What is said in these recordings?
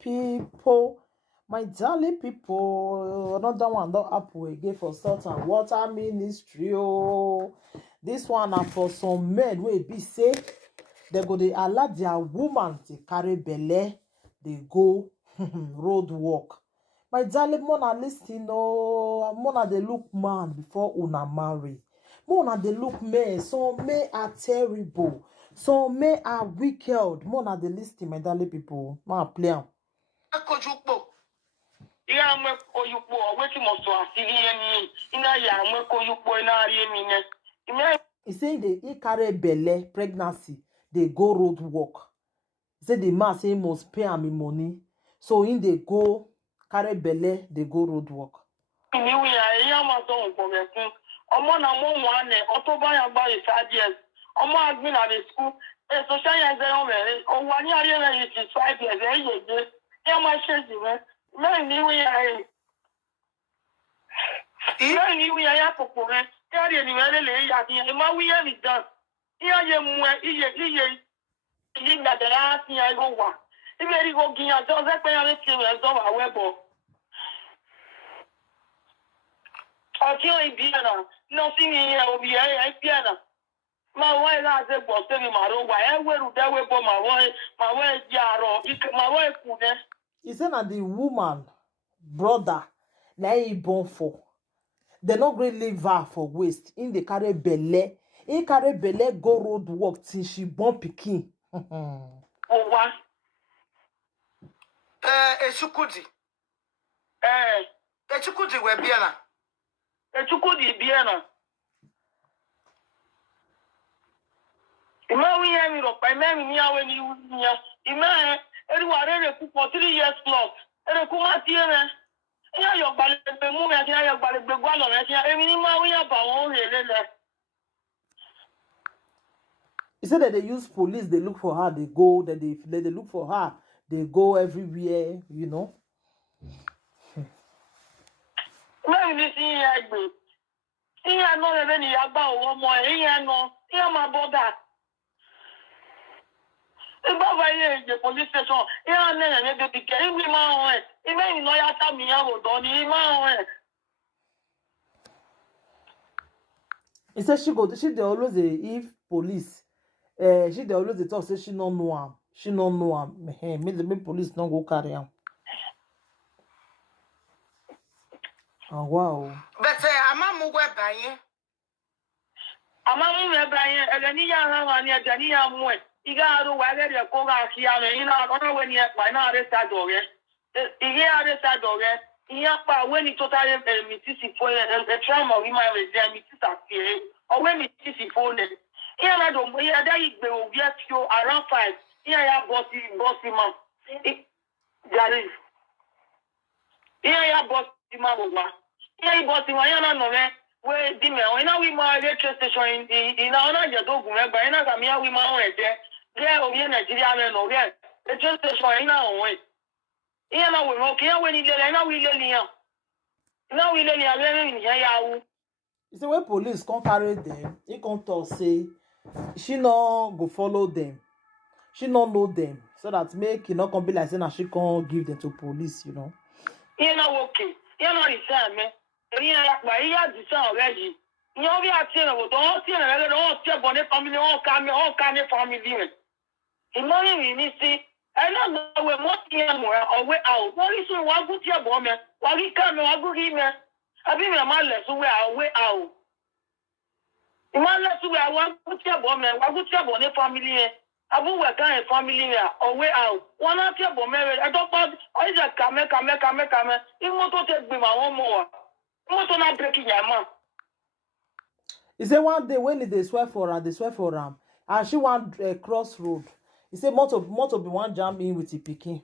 people, my darling people, another one don't happen again for salt and water ministry. Oh, this one na for some men wey be say they go dey allow their woman to carry belle, they go road walk. My darling, mona listen, oh, mona dey look man before una marry. Mona dey look men. Some men are terrible. Some men are wicked. Mona dey listen, my darling people. Ma play am. He say he carry belle, pregnancy, they go road walk. He say the man say he must pay am money. So in they go carry belle, they go road walk. Ọmọ na mo wan October ya gba 5 years. Ọmọ admin at the school. Social years dey on me. O wa ni are na is 5 years. Ye. E ma change me. Me ni we ya. Me ni we ya popore. Ya de ni wele le ya ti. E ma we ya mi dan. Ya ye mu iye. Yi na de la ti ya go wa. E be ri go gin ya do se pe ya le ti we so wa webo. Ọtí ìbíyànà lọ sí ìyẹn òbí ẹ̀ ìbíyànà máa wọ́n ẹ̀ láti gbọ́ sẹ́mi màá ló wà ẹ̀ wẹ̀rù dẹ́wẹ́ bọ́ màá wọ́n ẹ̀ di àrọ̀ màá wọ́n ẹ̀ kù dẹ́. He say na the woman brother na he born for. They no gree leave her for waste. In dey carry belle. He carry belle go road work till she born pikin. Ọwa. Echukudi. Echukudi we biana. Echukudi biana. Ima wi ya mi ro pa ima mi ni awe ni ya. Ima eri wa re ku for 3 years plus. Ere ku ma ti ere. Ya yo gbale pe mu mi ati ya yo gbale gbe gwa lo re ti emi ni ma wi ya ba won re lele. He said that they use police, they look for her, they go, that they look for her, they go everywhere, you know. Mẹ́rin ní sí ìyẹn ẹgbẹ́. Ìyẹn náà lẹ́lẹ́ ní ìyàgbá òwò ọmọ ẹ̀ ìyẹn náà. Ìyẹn máa bọ́dà. Ìgbàgbọ́ ilé ìjẹ police station. Ìyẹn náà lẹ́yìn ẹgbẹ́ kìkẹ́. Ìwé máa ń rẹ̀. Ìwé ìná yá sábì yẹn ròdọ́ ni ìmá ń rẹ̀. He said she dey always if police, she dey always talk say she no know am. She no know am. Make police no go carry am. Oh wow. But amamu we baye. Amamu we baye eleni ya ha ni ajani ya mu e. Iga aru wa le ko ga ki ya me ina ona we ni e pa na re sta do re. Iye are sta do re. Iya pa we ni total mitisi fo e trauma we ma re je mitisa fi. O we mitisi fo le. Iya na do mo ya da igbe o bi afio around 5. Iya ya bossy man. Jari. Iya ya bossy man wo wa. Iya bossy man ya na no me we di me o ina we ma radio station ina ona je do gun me gba ina ka mi ya we ma o e je. Ge o bi Nigeria me no re. Radio station ina o we. Iya na we mo ki ya we ni le ina we le ni ya. Ina we le ni ya le ni ya wu. He say when police come carry them, he come talk say she no go follow them. She no know them. So that make it not come be like saying that she can't give them to police, you know. Iya na okay. Iya na resign me. Iya ya pa iya design already. Iya bi ati na wo don ti na le don ti bo ne family on ka ne family me. Imori mi ni si I don't know we mo ti e mo o we out. What is wa gu ti e bo me? Wa ri ka me wa gu ri me. Abi me ma le so we out. Ima le so we wa gu ti e bo me. Wa gu ti e bo ne family me. Abu we kan family me o we out. Wọ́n na ti e bo me. I don't want o is kame. Imo to te gbe ma won mo wa. Imo to na break your man. He say one day when they swear for am, and she want cross road. He say motor be one jam in with the pikin.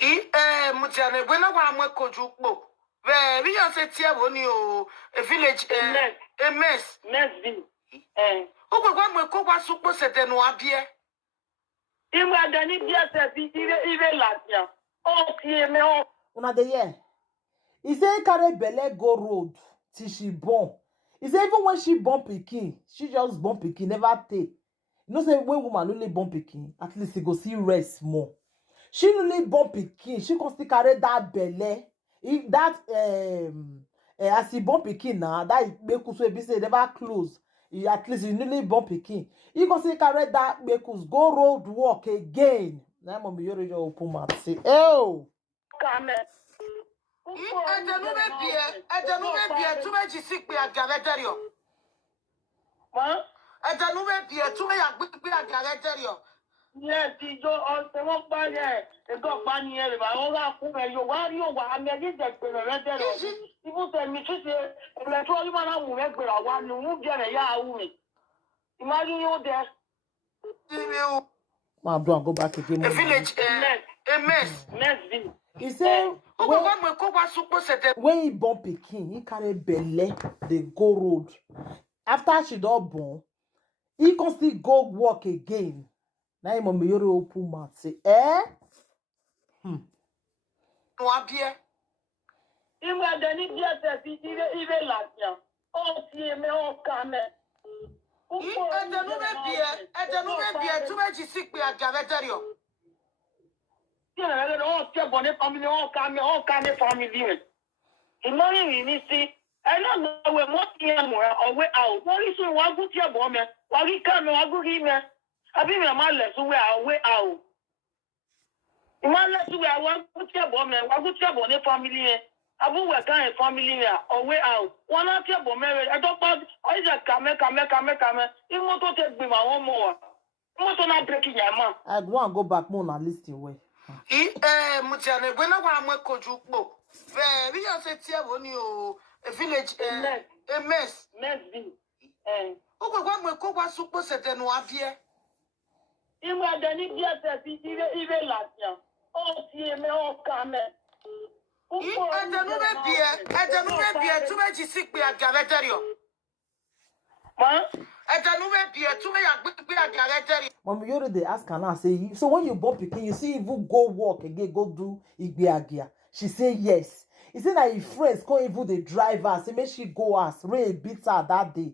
Mutiane we na wa mo koju po. Ve bi yan se tie wo ni o a village a mess. Bi. O gbe mo ko wa supo sete no abie. Imu adani bi ase bi ire latia. O tie me o. Una dey hear? He say he carry belle go road till she born. He say even when she born pikin, she just born pikin, never take. You know say when woman only born pikin, at least he go see rest more. She newly born pikin, she can still carry that belle. If that as he born pikin now, that bekus wey be say never close. At least he newly born pikin. He can still carry that bekus go road work again. Na mommy you just open mouth say, "Oh, Come. Tu me dis si que a gareterio. Ma? Edanu me bie, tu me ya gbe a gareterio. Yes, ijo on se won pa ye. E go pa ni e ba won ga ku me yo wa ri o wa me ji de pe me de ro. Ibu se mi tu se le to ri ma na mu me gbe ra wa nu mu je re ya wu mi. Imagine you there. ma do and go back again." A village, a mess. Next. He say when he born pikin, he carry belle, dey go road. After she don born, he can still go work again. Na him mommy yori open mouth say, No abie. Imwe de ni dia se ti ile latia. O ti me o ka me. Edanu me bie, tu me dis si que a gareterio. On tient bonne famille, on calme famille. Imagine ni si. I don't know where more more or way out. What is one good year woman? While he come and go him. I be my mother so where way out. Imagine to where one good year woman, one good year bonne family. I will work on a family or way out. One out here for marriage. I don't want I just come. You want to take me my one more. You want to not breaking your man. I go and go back more na listen way. Mutiane, when I want to koju po. Very you say tie woni o a village a mess. Next be. O go gwa ko kwa supo sete no abie. Imwe de ni dia se ti ile latia. O ti me o ka me. Edanu me bie, tu me dis si que a gareterio. Ma? Edanu me bie, tu me ya gbe a gareterio. Mommy yori dey ask her now say, so when you born pikin, you see even go work again, go do igbeagia. She say yes. He say that his friends can't even the driver. Say make she go ask. Rain beat her that day.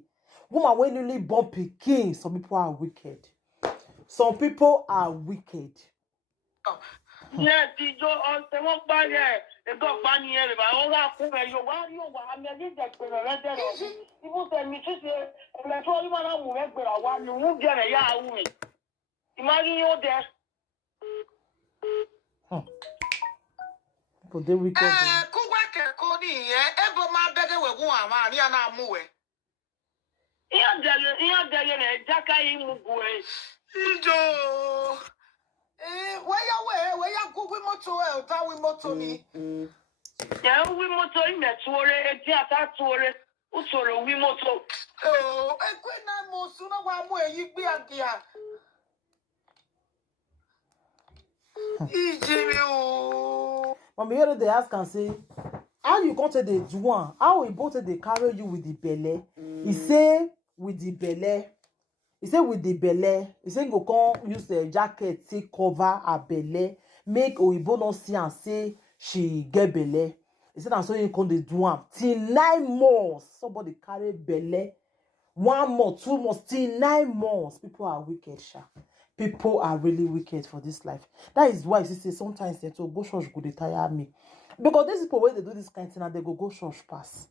Woman when newly born pikin. Some people are wicked. Some people are wicked. Yes, ijo on se won pa ye. E go pa ni e ba won ga ku me yo wa ri o wa me ji de pe me de ro. Ibu se mi tu se le to ri ma na mu me gbe ra wa nu mu je re ya wu mi. Imagine you there. People they wicked. Kugwa ke ko ni yen, ebo ma bede we gun ama ni ana mu we. Iya dele ne jaka yi mu bu e. Ijo. Where ya go with moto e o ta with moto ni. Ya wi moto ime tuore e ti ata tuore. U tuore wi moto. Oh, e kwe na mo su na wa mu eyi gbe agia. Ijimi o. Mommy here they ask and say, how you come to the do one? How we both they carry you with the belle? He say with the belle. He say with the belle. He say go come use the jacket take cover her belle. Make Oyibo not see and say she get belle. He said, and so you come the do one till 9 months. Somebody carry belle. 1 month, 2 months, till 9 months. People are wicked, sha. People are really wicked for this life. That is why you say sometimes they to go church go they tire me. Because these people when they do this kind of thing and they go church pass.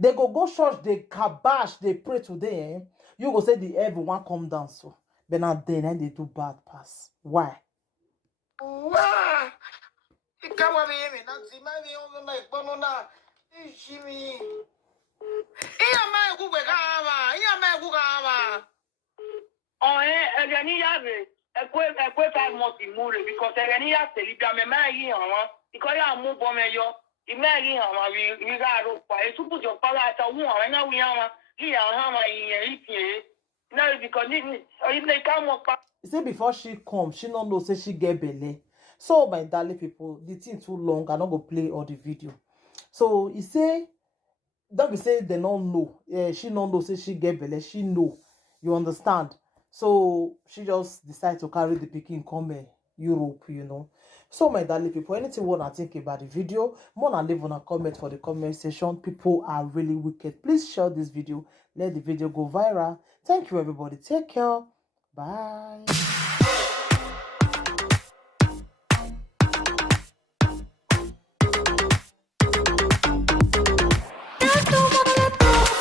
They go church, they kabash, they pray today. You go say the everyone come down so. But now then they do bad pass. Why? Wow. Ikawa me nanti ma mi on na ipono na. Ijimi. Iya ma egu gbe ka ma. Oh, Egeni Yabe, a quick 5 months in Mure because Egeni Yase, you can marry him, because you are more bomeyo, you marry him, we got a super job, a woman, and now we are here, hammer in EPA. No, because if they come up. He say before she come, she don't know say she get belle. So my darling people, the thing too long, I not go play all the video. So he say, don't be say they don't know. Yeah, she don't know say she get belle, she know. You understand? So she just decided to carry the pikin come Europe, you know. So my darling people, anything you want to think about the video, more than leave on a comment for the comment section. People are really wicked. Please share this video. Let the video go viral. Thank you everybody. Take care. Bye.